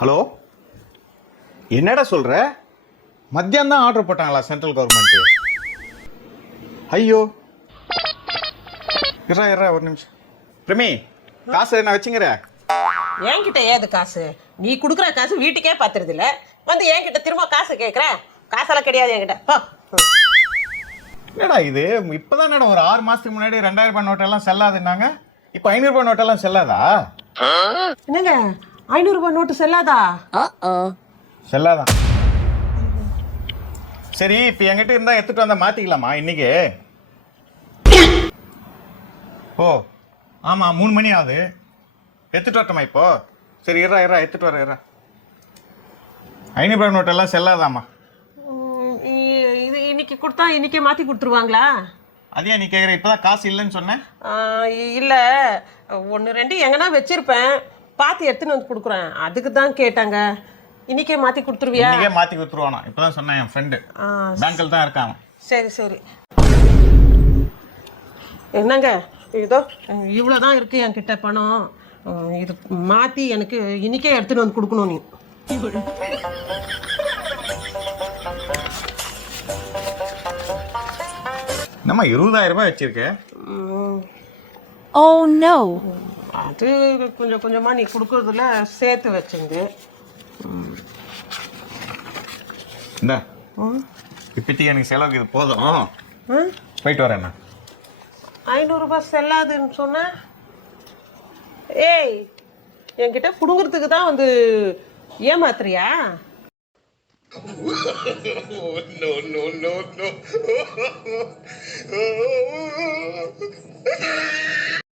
Hello, என்னடா சொல்ற? மத்தியானம் தான் ஆர்டர் போட்டாங்களா சென்ட்ரல் கவர்மெண்ட்? ஐயோ, இரா ஒரு நிமிஷம். பிரமி, காசு நான் வச்சுங்கிற. என்கிட்ட ஏது காசு? நீ கொடுக்குற காசு வீட்டுக்கே பத்துறது இல்ல, வந்து என்கிட்ட திரும்ப காசு கேட்குற? காசெல்லாம் கிடையாது என்கிட்ட. என்னடா இது? இப்போதான் மேடம் ஒரு 6 மாசத்துக்கு முன்னாடி 2000 ரூபாய் நோட்டெல்லாம் செல்லாதுன்னாங்க. இப்போ 500 ரூபாய் நோட்டெல்லாம் செல்லாதா? என்னங்க 500 ரூபாய் நோட்டு செல்லாதா? செல்லாதான். சரி, இப்போ என்கிட்ட இருந்தா எடுத்துட்டு வந்தா மாத்திக்கலாமா இன்னைக்கு? ஓ ஆமா, 3 மணி ஆகுது. எடுத்துட்டு வரட்டுமா இப்போ? சரி, இரா எடுத்துட்டு வர. 500 ரூபாய் நோட்டெல்லாம் செல்லாதாமா. இது இன்னைக்கு கொடுத்தா இன்னைக்கே மாற்றி கொடுத்துருவாங்களா? அதே நீ கேட்குற, இப்போதான் காசு இல்லைன்னு சொன்னேன். இல்லை, 1-2 எங்கன்னா வச்சிருப்பேன், பார்த்து எடுத்துன்னு வந்து கொடுக்குறேன், அதுக்கு தான் கேட்டாங்க. இன்னைக்கே மாற்றி கொடுத்துருவியா? இன்னைக்கே மாற்றி கொடுத்துருவானா? இப்போதான் சொன்னேன், என் ஃப்ரெண்டு பேங்க்கில் தான் இருக்கான். சரி. என்னங்க, இதோ இவ்வளோ தான் இருக்குது என்கிட்ட பணம். இது மாற்றி எனக்கு இன்னைக்கே எடுத்துன்னு வந்து கொடுக்கணும் நீ. நம்ம 20,000 ரூபாய் வச்சிருக்கேன். Oh no. அது கொஞ்சம் கொஞ்சமாக நீ கொடுக்கறதுல சேர்த்து வச்சுங்க. இந்த இப்போதைக்கு எனக்கு செலவுக்கு இது போதும். போயிட்டு வரேன் நான். 500 ரூபாய் செல்லாதுன்னு சொன்ன? ஏய், என்கிட்ட புடுங்கிறதுக்கு தான் வந்து ஏமாத்துறியா? no.